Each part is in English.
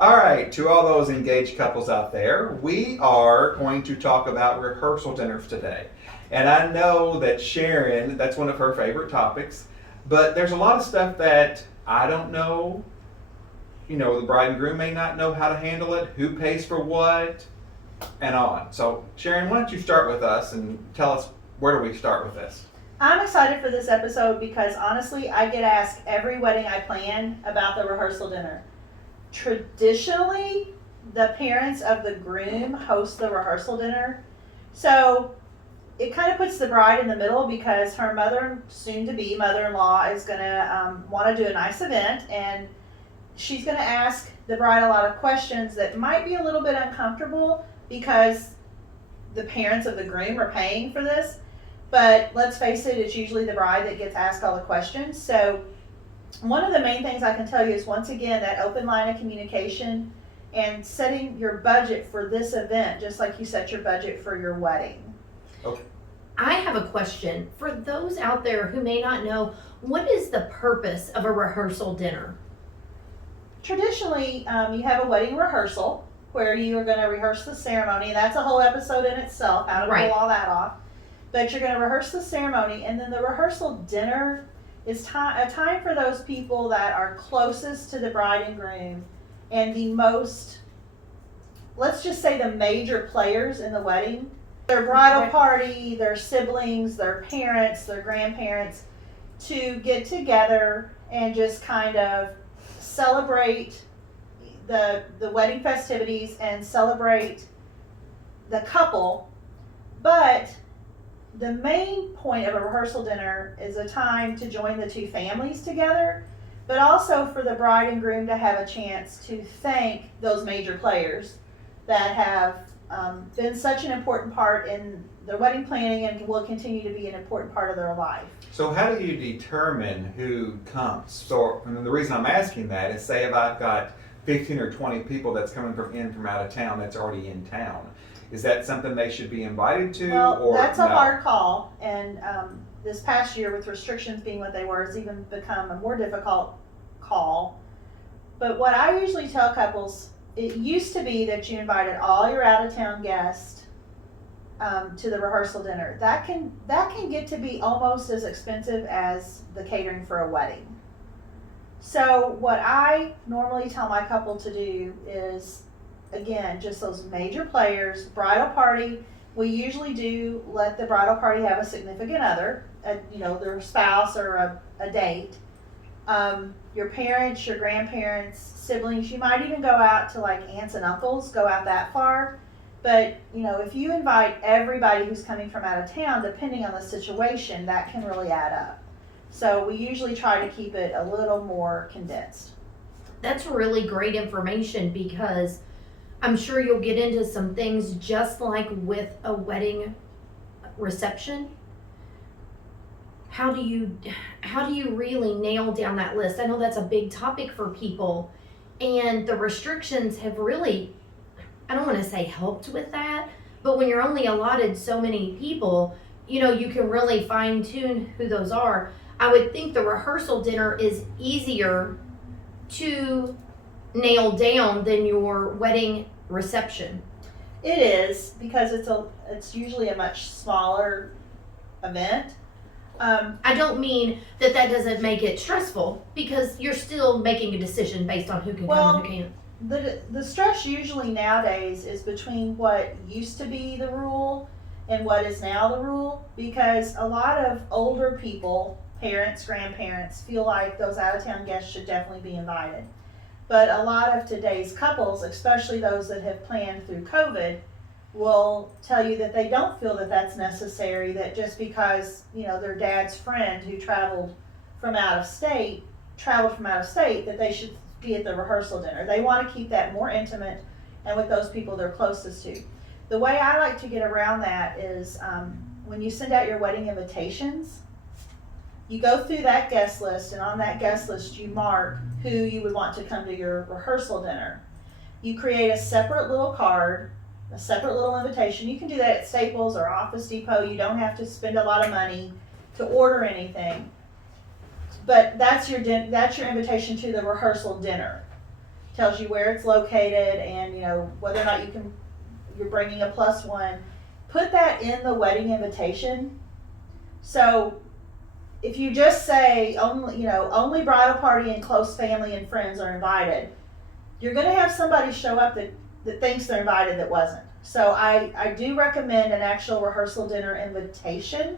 All right, to all those engaged couples out there, we are going to talk about rehearsal dinners today. And I know that Sharon, that's one of her favorite topics, but there's a lot of stuff that I don't know. You know, the bride and groom may not know how to handle it, who pays for what, and on. So, Sharon, why don't you start with us and tell us where do we start with this? I'm excited for this episode because honestly, I get asked every wedding I plan about the rehearsal dinner. Traditionally, the parents of the groom host the rehearsal dinner. So it kind of puts the bride in the middle because her mother, soon to be mother in law, is going to want to do a nice event, and she's going to ask the bride a lot of questions that might be a little bit uncomfortable because the parents of the groom are paying for this. But let's face it, it's usually the bride that gets asked all the questions. So one of the main things I can tell you is, once again, that open line of communication and setting your budget for this event, just like you set your budget for your wedding. Okay. I have a question for those out there who may not know. What is the purpose of a rehearsal dinner? Traditionally, you have a wedding rehearsal where you are going to rehearse the ceremony. That's a whole episode in itself, how to pull all that off. But you're going to rehearse the ceremony, and then the rehearsal dinner is a time for those people that are closest to the bride and groom and the most, let's just say, the major players in the wedding. Their bridal party, their siblings, their parents, their grandparents, to get together and just kind of celebrate the wedding festivities and celebrate the couple. But the main point of a rehearsal dinner is a time to join the two families together, but also for the bride and groom to have a chance to thank those major players that have been such an important part in their wedding planning and will continue to be an important part of their life. So how do you determine who comes? So, and the reason I'm asking that is, say if I've got 15 or 20 people that's coming from out of town that's already in town, is that something they should be invited to? Well, or that's a no? hard call, and this past year, with restrictions being what they were, it's even become a more difficult call. But what I usually tell couples, it used to be that you invited all your out-of-town guests to the rehearsal dinner. That can get to be almost as expensive as the catering for a wedding. So what I normally tell my couple to do is, again, just those major players. Bridal party, we usually do let the bridal party have a significant other, their spouse or a date. Your parents, your grandparents, siblings, you might even go out to like aunts and uncles, go out that far. But, if you invite everybody who's coming from out of town, depending on the situation, that can really add up. So we usually try to keep it a little more condensed. That's really great information, because I'm sure you'll get into some things just like with a wedding reception. How do you really nail down that list? I know that's a big topic for people, and the restrictions have really, I don't want to say helped with that, but when you're only allotted so many people, you can really fine tune who those are. I would think the rehearsal dinner is easier to nail down than your wedding reception. It is, because it's usually a much smaller event. I don't mean that doesn't make it stressful, because you're still making a decision based on who can come and who can't. The stress usually nowadays is between what used to be the rule and what is now the rule, because a lot of older people, parents, grandparents, feel like those out-of-town guests should definitely be invited. But a lot of today's couples, especially those that have planned through COVID, will tell you that they don't feel that that's necessary, that just because, their dad's friend who traveled from out of state, that they should be at the rehearsal dinner. They want to keep that more intimate and with those people they're closest to. The way I like to get around that is when you send out your wedding invitations, you go through that guest list, and on that guest list you mark who you would want to come to your rehearsal dinner. You create a separate little card, a separate little invitation. You can do that at Staples or Office Depot. You don't have to spend a lot of money to order anything. But that's your invitation to the rehearsal dinner. tells you where it's located, and you know whether or not you're bringing a +1. Put that in the wedding invitation. So if you just say only bridal party and close family and friends are invited, you're going to have somebody show up that thinks they're invited that wasn't. So I do recommend an actual rehearsal dinner invitation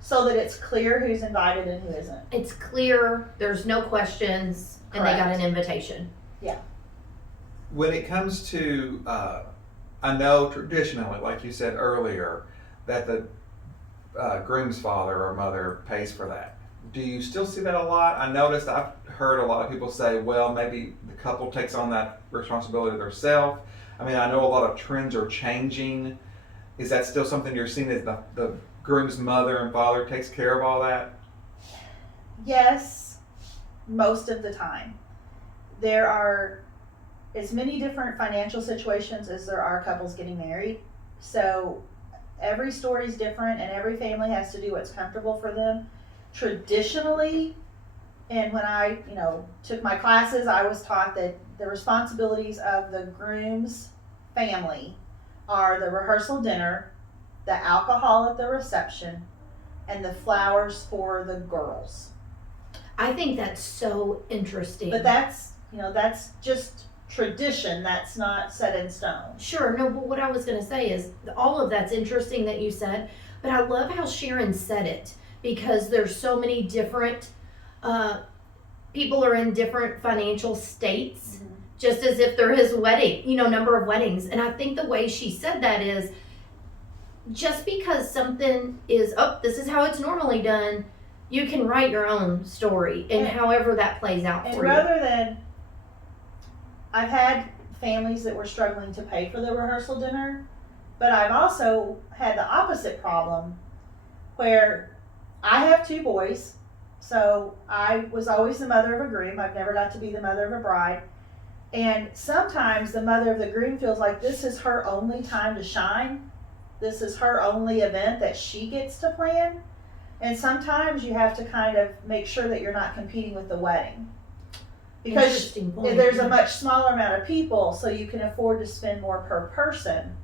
so that it's clear who's invited and who isn't. It's clear, there's no questions, and they got Correct. an invitation. Yeah. When it comes to, I know traditionally, like you said earlier, that the groom's father or mother pays for that. Do you still see that a lot? I've heard a lot of people say, well, maybe the couple takes on that responsibility themselves. I mean, I know a lot of trends are changing. Is that still something you're seeing, as the groom's mother and father takes care of all that? Yes, most of the time. There are as many different financial situations as there are couples getting married. So every story is different and every family has to do what's comfortable for them. Traditionally, and when I, took my classes, I was taught that the responsibilities of the groom's family are the rehearsal dinner, the alcohol at the reception, and the flowers for the girls. I think that's so interesting. But that's just tradition. That's not set in stone. Sure, no, but what I was going to say is all of that's interesting that you said, but I love how Sharon said it, because there's so many different people are in different financial states, just as if there is number of weddings. And I think the way she said that is, just because something is, this is how it's normally done, you can write your own story and however that plays out And for you. rather than, I've had families that were struggling to pay for the rehearsal dinner, but I've also had the opposite problem where I have 2 boys, so I was always the mother of a groom. I've never got to be the mother of a bride. And sometimes the mother of the groom feels like this is her only time to shine. This is her only event that she gets to plan. And sometimes you have to kind of make sure that you're not competing with the wedding. Because Interesting point. there's a much smaller amount of people, so you can afford to spend more per person.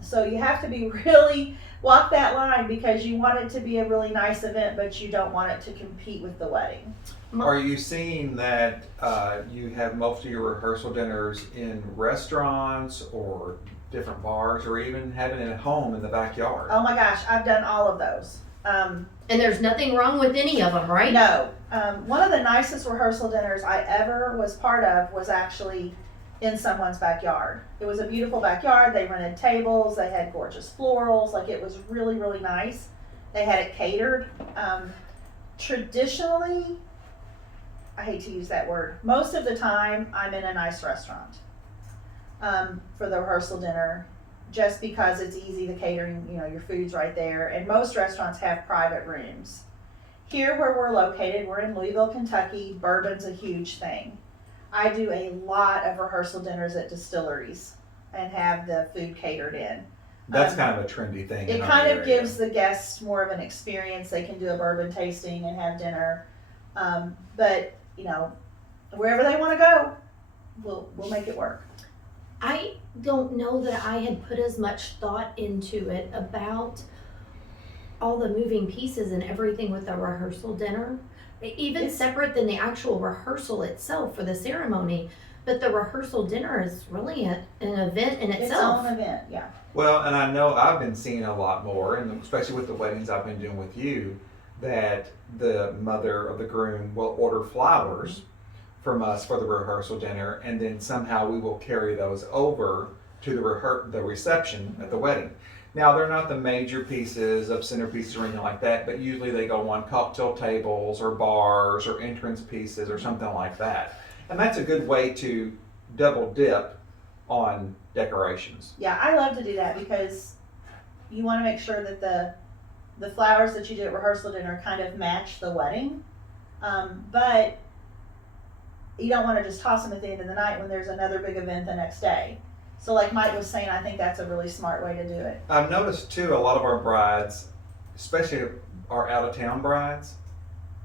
So you have to be really walk that line, because you want it to be a really nice event, but you don't want it to compete with the wedding. Are you seeing that you have most of your rehearsal dinners in restaurants or different bars, or even having it at home in the backyard? Oh my gosh, I've done all of those. And there's nothing wrong with any of them, right? No. One of the nicest rehearsal dinners I ever was part of was actually in someone's backyard. It was a beautiful backyard. They rented tables. They had gorgeous florals. Like, it was really, really nice. They had it catered. Traditionally, I hate to use that word, most of the time I'm in a nice restaurant for the rehearsal dinner, just because it's easy. The catering, your food's right there, and most restaurants have private rooms. Here where we're located, we're in Louisville, Kentucky. Bourbon's a huge thing. I do a lot of rehearsal dinners at distilleries and have the food catered in. That's kind of a trendy thing. It in our kind of area. gives the guests more of an experience. They can do a bourbon tasting and have dinner. But wherever they want to go, we'll make it work. I don't know that I had put as much thought into it about all the moving pieces and everything with the rehearsal dinner, even separate than the actual rehearsal itself for the ceremony. But the rehearsal dinner is really an event in itself. Its own event, yeah. Well, and I know I've been seeing a lot more, and especially with the weddings I've been doing with you, that the mother of the groom will order flowers from us for the rehearsal dinner, and then somehow we will carry those over to the reception at the wedding. Now, they're not the major pieces of centerpieces or anything like that, but usually they go on cocktail tables or bars or entrance pieces or something like that. And that's a good way to double dip on decorations. Yeah, I love to do that, because you want to make sure that the flowers that you do at rehearsal dinner kind of match the wedding. But you don't want to just toss them at the end of the night when there's another big event the next day. So like Mike was saying, I think that's a really smart way to do it. I've noticed too, a lot of our brides, especially our out of town brides,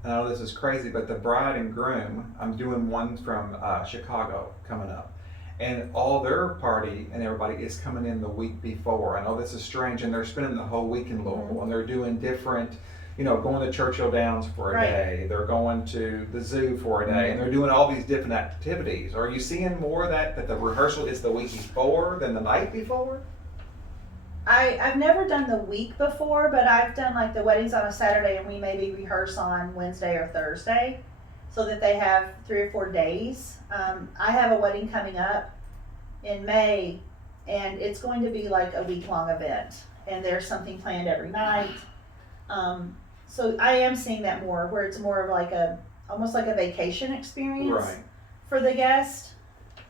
I know this is crazy, but the bride and groom, I'm doing one from Chicago coming up. And all their party and everybody is coming in the week before. I know this is strange, and they're spending the whole week in Louisville, and they're doing different, going to Churchill Downs for a Right. day. They're going to the zoo for a day, and they're doing all these different activities. Are you seeing more of that the rehearsal is the week before than the night before? I've never done the week before, but I've done like the weddings on a Saturday and we maybe rehearse on Wednesday or Thursday so that they have 3 or 4 days. I have a wedding coming up in May and it's going to be like a week-long event and there's something planned every night. So I am seeing that more where it's more of like almost like a vacation experience Right. for the guest.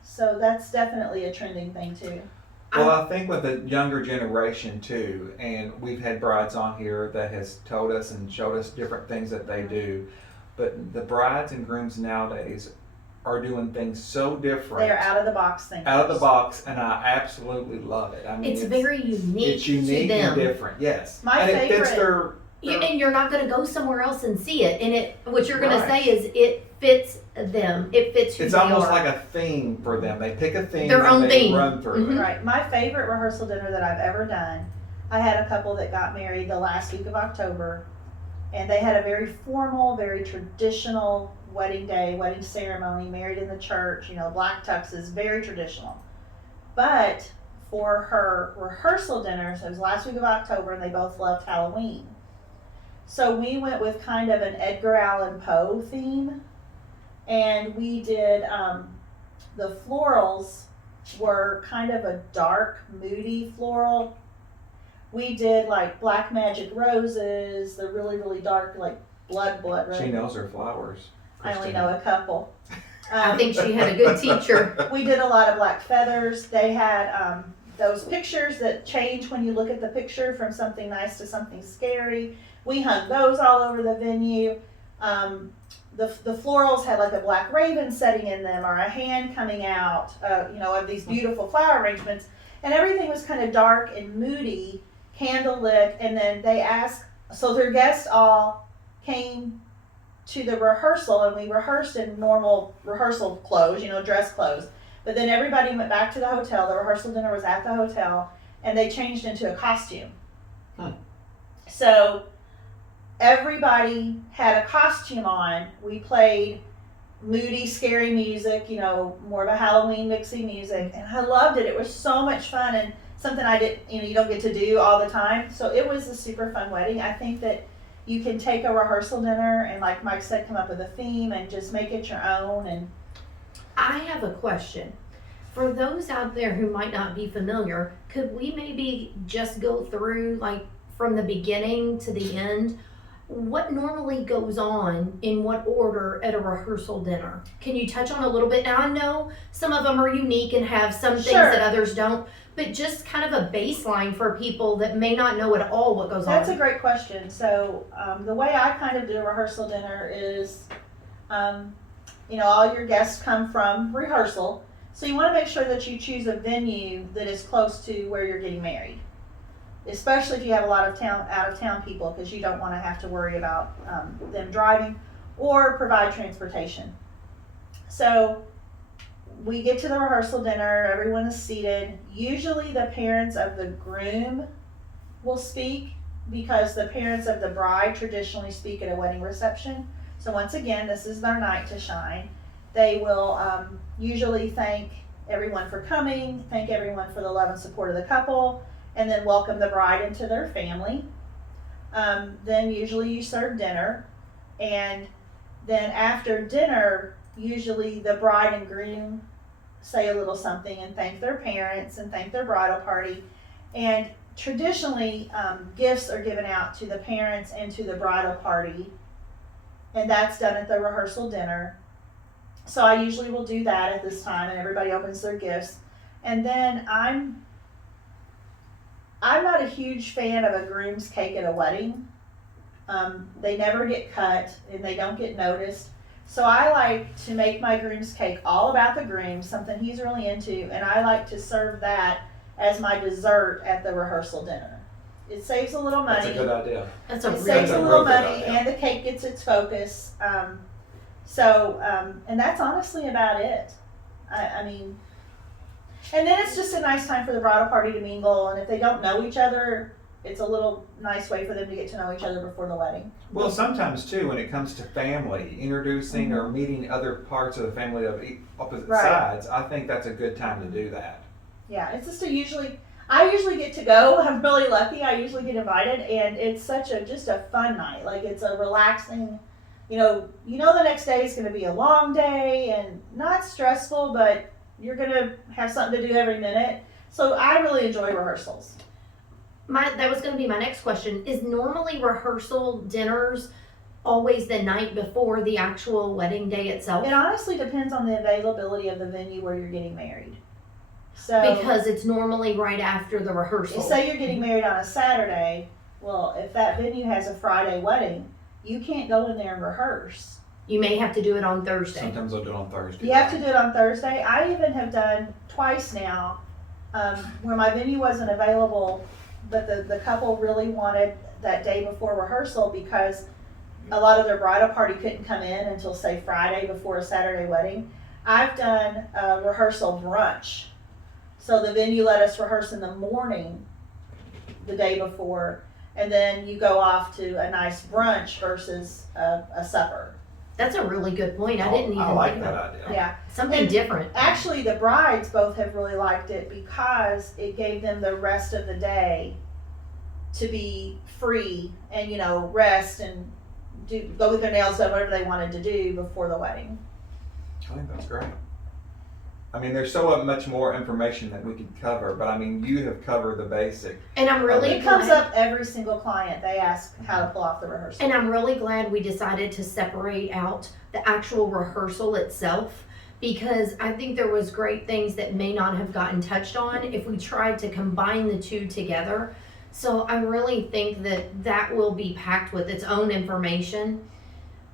So that's definitely a trending thing too. Well, I think with the younger generation too, and we've had brides on here that has told us and showed us different things that they do, but the brides and grooms nowadays are doing things so different. They're out of the box things. Out of the box, and I absolutely love it. I mean, It's very unique It's unique to them. and different, yes. My and it fits favorite- And you're not going to go somewhere else and see it. And what you're going to Right. say is it fits them. It fits who It's they almost are. like a theme for them. They pick a theme Their and own they theme. run through it. Right. My favorite rehearsal dinner that I've ever done, I had a couple that got married the last week of October, and they had a very formal, very traditional wedding day, wedding ceremony, married in the church, black tuxes, very traditional. But for her rehearsal dinner, so it was last week of October, and they both loved Halloween. So we went with kind of an Edgar Allan Poe theme, and we did the florals were kind of a dark, moody floral. We did like black magic roses, the really, really dark, like blood red. She knows her flowers. I only Kristina. know a couple. I think she had a good teacher. We did a lot of black feathers. They had those pictures that change when you look at the picture from something nice to something scary. We hung those all over the venue. The florals had like a black raven setting in them or a hand coming out, of these beautiful flower arrangements. And everything was kind of dark and moody, candle lit. And then they asked, so their guests all came to the rehearsal and we rehearsed in normal rehearsal clothes, dress clothes. But then everybody went back to the hotel. The rehearsal dinner was at the hotel and they changed into a costume. So everybody had a costume on. We played moody, scary music, more of a Halloween mixy music. And I loved it. It was so much fun and something I did, you don't get to do all the time. So it was a super fun wedding. I think that you can take a rehearsal dinner and like Mike said, come up with a theme and just make it your own. And I have a question. For those out there who might not be familiar, could we maybe just go through like from the beginning to the end? What normally goes on in what order at a rehearsal dinner? Can you touch on a little bit? Now I know some of them are unique and have some things Sure. that others don't, but just kind of a baseline for people that may not know at all what goes that's on. a great question. So the way I kind of do a rehearsal dinner is, all your guests come from rehearsal. So you want to make sure that you choose a venue that is close to where you're getting married. Especially if you have a lot of out of town people, because you don't want to have to worry about them driving or provide transportation. So we get to the rehearsal dinner, everyone is seated. Usually the parents of the groom will speak because the parents of the bride traditionally speak at a wedding reception. So once again, this is their night to shine. They will usually thank everyone for coming, thank everyone for the love and support of the couple, and then welcome the bride into their family. Then usually you serve dinner, and then after dinner, usually the bride and groom say a little something and thank their parents and thank their bridal party. And traditionally, gifts are given out to the parents and to the bridal party, and that's done at the rehearsal dinner. So I usually will do that at this time, and everybody opens their gifts. And then I'm not a huge fan of a groom's cake at a wedding. They never get cut and they don't get noticed. So I like to make my groom's cake all about the groom, something he's really into, and I like to serve that as my dessert at the rehearsal dinner. it saves a little That's money. a good idea. That's a It really saves That's a a little real good money, idea. and the cake gets its focus. And that's honestly about it. I mean, and then it's just a nice time for the bridal party to mingle, and if they don't know each other, it's a little nice way for them to get to know each other before the wedding. Well, sometimes too, when it comes to family, introducing or meeting other parts of the family of opposite Right. sides, I think that's a good time to do that. Yeah, it's just I usually get to go. I'm really lucky. I usually get invited, and it's just a fun night. Like, it's a relaxing, you know the next day is going to be a long day and not stressful, but you're going to have something to do every minute. So I really enjoy rehearsals. That was going to be my next question. Is normally rehearsal dinners always the night before the actual wedding day itself? It honestly depends on the availability of the venue where you're getting married. So Because it's normally right after the rehearsal. say you're getting married on a Saturday, well, if that venue has a Friday wedding, you can't go in there and rehearse. You may have to do it on Thursday. Sometimes I'll do it on Thursday. You have to do it on Thursday. I even have done twice now, where my venue wasn't available, but the couple really wanted that day before rehearsal because a lot of their bridal party couldn't come in until, say, Friday before a Saturday wedding. I've done a rehearsal brunch. So the venue let us rehearse in the morning the day before, and then you go off to a nice brunch versus a supper. That's a really good point. I didn't even I like think that about idea. Yeah. something And different. Actually, the brides both have really liked it because it gave them the rest of the day to be free and, rest and go get their nails done, whatever they wanted to do before the wedding. I think that's great. I mean, there's so much more information that we could cover, but I mean, you have covered the basic. And I'm really It comes glad, up every single client. They ask how to pull off the rehearsal. and I'm really glad we decided to separate out the actual rehearsal itself, because I think there was great things that may not have gotten touched on if we tried to combine the two together. So I really think that will be packed with its own information,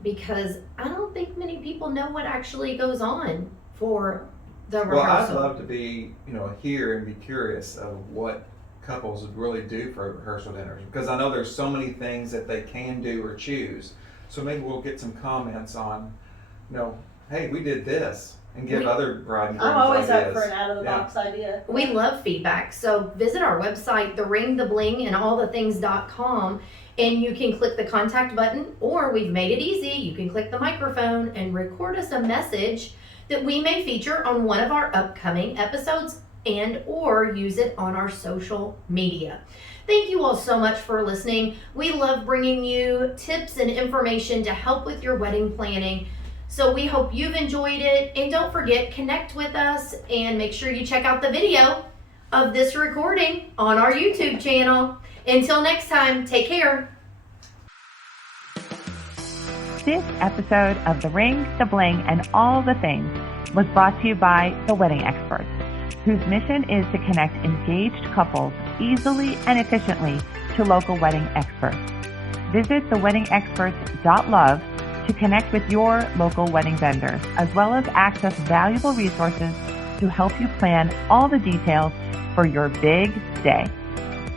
because I don't think many people know what actually goes on for the Well, I'd rehearsal. love to be, here and be curious of what couples would really do for rehearsal dinners, because I know there's so many things that they can do or choose. So maybe we'll get some comments on, hey, we did this, and give other bride and grooms I'm always ideas. up for an out-of-the-box idea. We love feedback, so visit our website, theringthebling.com, and you can click the contact button, or we've made it easy. You can click the microphone and record us a message that we may feature on one of our upcoming episodes and or use it on our social media. Thank you all so much for listening. We love bringing you tips and information to help with your wedding planning. So we hope you've enjoyed it, and don't forget, connect with us and make sure you check out the video of this recording on our YouTube channel. Until next time, take care. This episode of The Ring, The Bling, and All the Things was brought to you by The Wedding Experts, whose mission is to connect engaged couples easily and efficiently to local wedding experts. Visit theweddingexperts.love to connect with your local wedding vendors, as well as access valuable resources to help you plan all the details for your big day.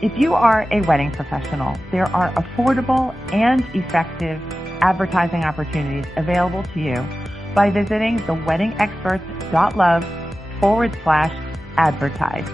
If you are a wedding professional, there are affordable and effective advertising opportunities available to you by visiting theweddingexperts.love/advertise.